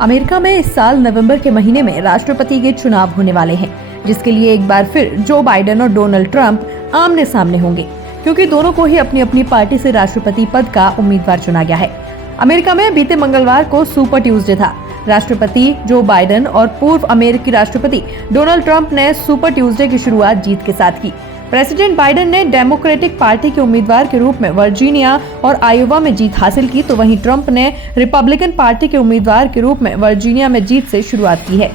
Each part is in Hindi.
अमेरिका में इस साल नवंबर के महीने में राष्ट्रपति के चुनाव होने वाले हैं, जिसके लिए एक बार फिर जो बाइडेन और डोनाल्ड ट्रंप आमने सामने होंगे, क्योंकि दोनों को ही अपनी अपनी पार्टी से राष्ट्रपति पद का उम्मीदवार चुना गया है। अमेरिका में बीते मंगलवार को सुपर ट्यूसडे था। राष्ट्रपति जो बाइडेन और पूर्व अमेरिकी राष्ट्रपति डोनाल्ड ट्रंप ने सुपर ट्यूसडे की शुरुआत जीत के साथ की। प्रेसिडेंट बाइडेन ने डेमोक्रेटिक पार्टी के उम्मीदवार के रूप में वर्जीनिया और आयोवा में जीत हासिल की, तो वहीं ट्रंप ने रिपब्लिकन पार्टी के उम्मीदवार के रूप में वर्जीनिया में जीत से शुरुआत की है।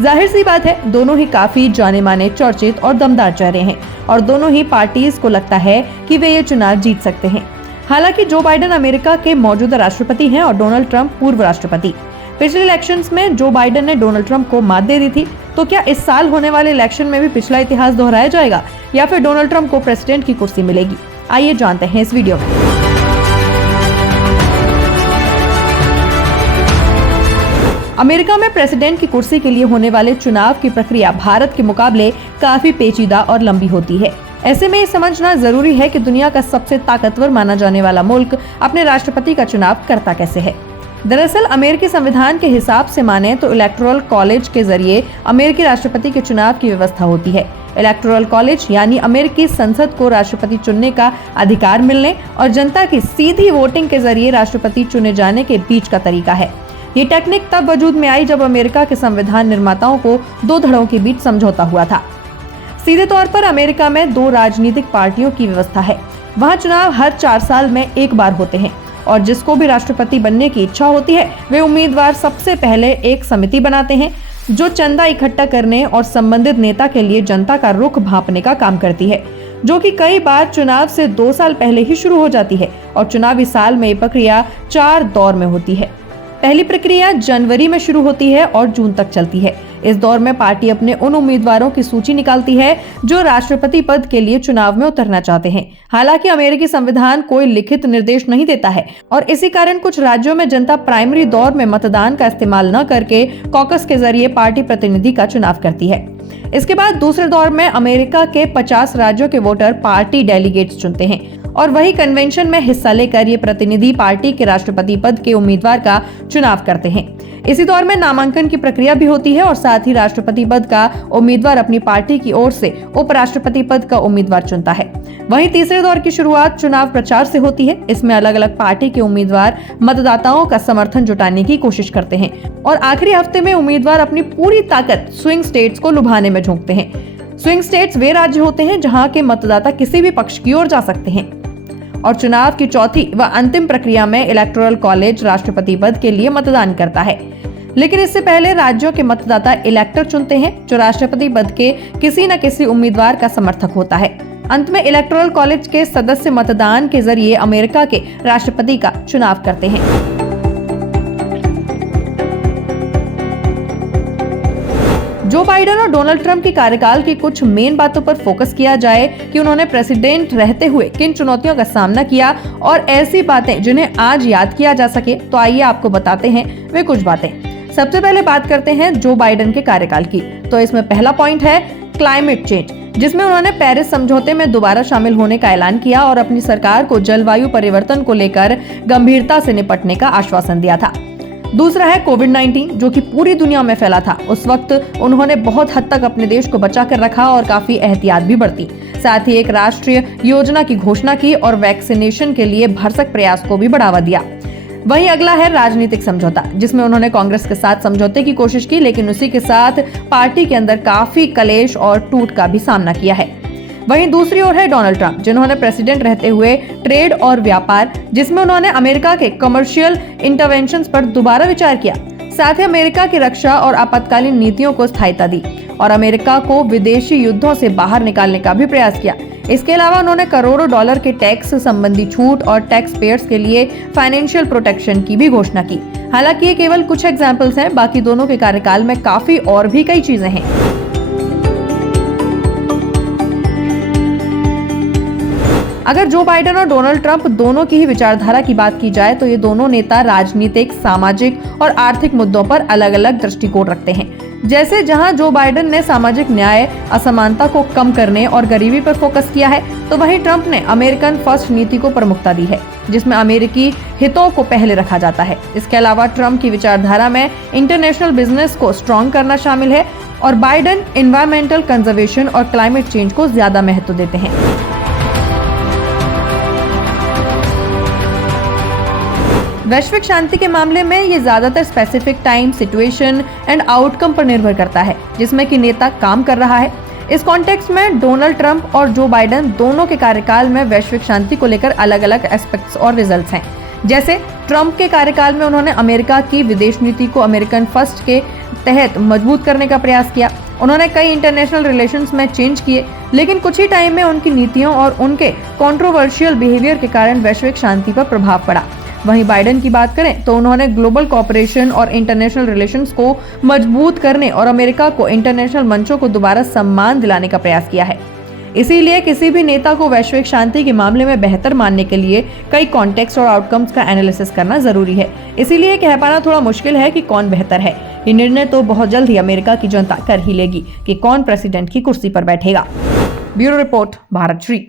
जाहिर सी बात है, दोनों ही काफी जाने माने, चर्चित और दमदार चेहरे हैं और दोनों ही पार्टीज को लगता है कि वे ये चुनाव जीत सकते हैं। हालांकि जो बाइडेन अमेरिका के मौजूदा राष्ट्रपति हैं और डोनाल्ड ट्रंप पूर्व राष्ट्रपति। पिछले इलेक्शंस में जो बाइडेन ने डोनाल्ड ट्रंप को मात दे दी थी, तो क्या इस साल होने वाले इलेक्शन में भी पिछला इतिहास दोहराया जाएगा या फिर डोनाल्ड ट्रंप को प्रेसिडेंट की कुर्सी मिलेगी? आइए जानते हैं इस वीडियो में। अमेरिका में प्रेसिडेंट की कुर्सी के लिए होने वाले चुनाव की प्रक्रिया भारत के मुकाबले काफी पेचीदा और लंबी होती है। ऐसे में ये समझना जरूरी है कि दुनिया का सबसे ताकतवर माना जाने वाला मुल्क अपने राष्ट्रपति का चुनाव करता कैसे है। दरअसल अमेरिकी संविधान के हिसाब से माने तो इलेक्टोरल कॉलेज के जरिए अमेरिकी राष्ट्रपति के चुनाव की व्यवस्था होती है। इलेक्टोरल कॉलेज यानी अमेरिकी संसद को राष्ट्रपति चुनने का अधिकार मिलने और जनता की सीधी वोटिंग के जरिए राष्ट्रपति चुने जाने के बीच का तरीका है। ये टेक्निक तब वजूद में आई जब अमेरिका के संविधान निर्माताओं को दो धड़ों के बीच समझौता हुआ था। सीधे तौर पर अमेरिका में दो राजनीतिक पार्टियों की व्यवस्था है। वहाँ चुनाव हर 4 साल में एक बार होते हैं और जिसको भी राष्ट्रपति बनने की इच्छा होती है वे उम्मीदवार सबसे पहले एक समिति बनाते हैं जो चंदा इकट्ठा करने और संबंधित नेता के लिए जनता का रुख भांपने का काम करती है, जो कि कई बार चुनाव से 2 साल पहले ही शुरू हो जाती है और चुनावी साल में ये प्रक्रिया 4 दौर में होती है। पहली प्रक्रिया जनवरी में शुरू होती है और जून तक चलती है। इस दौर में पार्टी अपने उन उम्मीदवारों की सूची निकालती है जो राष्ट्रपति पद के लिए चुनाव में उतरना चाहते हैं। हालांकि अमेरिकी संविधान कोई लिखित निर्देश नहीं देता है और इसी कारण कुछ राज्यों में जनता प्राइमरी दौर में मतदान का इस्तेमाल न करके कॉकस के जरिए पार्टी प्रतिनिधि का चुनाव करती है। इसके बाद दूसरे दौर में अमेरिका के 50 राज्यों के वोटर पार्टी डेलीगेट्स चुनते हैं और वही कन्वेंशन में हिस्सा लेकर ये प्रतिनिधि पार्टी के राष्ट्रपति पद के उम्मीदवार का चुनाव करते हैं। इसी दौर में नामांकन की प्रक्रिया भी होती है और साथ ही राष्ट्रपति पद का उम्मीदवार अपनी पार्टी की ओर से उपराष्ट्रपति पद का उम्मीदवार चुनता है। वहीं तीसरे दौर की शुरुआत चुनाव प्रचार से होती है। इसमें अलग अलग पार्टी के उम्मीदवार मतदाताओं का समर्थन जुटाने की कोशिश करते हैं और आखिरी हफ्ते में उम्मीदवार अपनी पूरी ताकत स्विंग स्टेट्स को लुभाने में झोंकते हैं। स्विंग स्टेट्स वे राज्य होते हैं जहां के मतदाता किसी भी पक्ष की ओर जा सकते हैं। और चुनाव की चौथी व अंतिम प्रक्रिया में इलेक्टोरल कॉलेज राष्ट्रपति पद के लिए मतदान करता है, लेकिन इससे पहले राज्यों के मतदाता इलेक्टर चुनते हैं जो राष्ट्रपति पद के किसी न किसी उम्मीदवार का समर्थक होता है। अंत में इलेक्टोरल कॉलेज के सदस्य मतदान के जरिए अमेरिका के राष्ट्रपति का चुनाव करते हैं। जो बाइडेन और डोनाल्ड ट्रंप के कार्यकाल की कुछ मेन बातों पर फोकस किया जाए कि उन्होंने प्रेसिडेंट रहते हुए किन चुनौतियों का सामना किया और ऐसी बातें जिन्हें आज याद किया जा सके, तो आइए आपको बताते हैं वे कुछ बातें। सबसे पहले बात करते हैं जो बाइडेन के कार्यकाल की, तो इसमें पहला पॉइंट है क्लाइमेट चेंज, जिसमें उन्होंने पेरिस समझौते में दोबारा शामिल होने का ऐलान किया और अपनी सरकार को जलवायु परिवर्तन को लेकर गंभीरता से निपटने का आश्वासन दिया था। दूसरा है कोविड-19, जो कि पूरी दुनिया में फैला था। उस वक्त उन्होंने बहुत हद तक अपने देश को बचा कर रखा और काफी एहतियात भी बरती। साथ ही एक राष्ट्रीय योजना की घोषणा की और वैक्सीनेशन के लिए भरसक प्रयास को भी बढ़ावा दिया। वहीं अगला है राजनीतिक समझौता, जिसमें उन्होंने कांग्रेस के साथ समझौते की कोशिश की, लेकिन उसी के साथ पार्टी के अंदर काफी कलेश और टूट का भी सामना किया है। वहीं दूसरी ओर है डोनाल्ड ट्रंप, जिन्होंने प्रेसिडेंट रहते हुए ट्रेड और व्यापार, जिसमें उन्होंने अमेरिका के कमर्शियल इंटरवेंशंस पर दोबारा विचार किया। साथ ही अमेरिका की रक्षा और आपातकालीन नीतियों को स्थायित्व दी और अमेरिका को विदेशी युद्धों से बाहर निकालने का भी प्रयास किया। इसके अलावा उन्होंने करोड़ों डॉलर के टैक्स संबंधी छूट और टैक्स पेयर्स के लिए फाइनेंशियल प्रोटेक्शन की भी घोषणा की। हालांकि ये केवल कुछ एग्जाम्पल्स हैं, बाकी दोनों के कार्यकाल में काफी और भी कई चीजें हैं। अगर जो बाइडेन और डोनाल्ड ट्रंप दोनों की ही विचारधारा की बात की जाए तो ये दोनों नेता राजनीतिक, सामाजिक और आर्थिक मुद्दों पर अलग अलग दृष्टिकोण रखते हैं। जैसे जहां जो बाइडेन ने सामाजिक न्याय, असमानता को कम करने और गरीबी पर फोकस किया है, तो वहीं ट्रंप ने अमेरिकन फर्स्ट नीति को प्रमुखता दी है, जिसमें अमेरिकी हितों को पहले रखा जाता है। इसके अलावा ट्रंप की विचारधारा में इंटरनेशनल बिजनेस को स्ट्रॉन्ग करना शामिल है और बाइडेन एनवायरमेंटल कंजर्वेशन और क्लाइमेट चेंज को ज्यादा महत्व देते हैं। वैश्विक शांति के मामले में ये ज्यादातर specific time, situation and outcome पर निर्भर करता है, जिसमें कि नेता काम कर रहा है। इस कॉन्टेक्स्ट में डोनाल्ड ट्रंप और जो बाइडेन दोनों के कार्यकाल में वैश्विक शांति को लेकर अलग अलग एस्पेक्ट्स और रिजल्ट्स हैं। जैसे ट्रंप के कार्यकाल में उन्होंने अमेरिका की विदेश नीति को अमेरिकन फर्स्ट के तहत मजबूत करने का प्रयास किया। उन्होंने कई इंटरनेशनल रिलेशंस में चेंज किए, लेकिन कुछ ही टाइम में उनकी नीतियों और उनके कंट्रोवर्शियल बिहेवियर के कारण वैश्विक शांति पर प्रभाव पड़ा। वहीं बाइडेन की बात करें तो उन्होंने ग्लोबल कोऑपरेशन और इंटरनेशनल रिलेशंस को मजबूत करने और अमेरिका को इंटरनेशनल मंचों को दोबारा सम्मान दिलाने का प्रयास किया है। इसीलिए किसी भी नेता को वैश्विक शांति के मामले में बेहतर मानने के लिए कई कॉन्टेक्स्ट और आउटकम्स का एनालिसिस करना जरूरी है। इसीलिए कह पाना थोड़ा मुश्किल है कि कौन बेहतर है। ये निर्णय तो बहुत जल्द ही अमेरिका की जनता कर ही लेगी कि कौन प्रेसिडेंट की कुर्सी पर बैठेगा। Bureau report, Bharat Shri.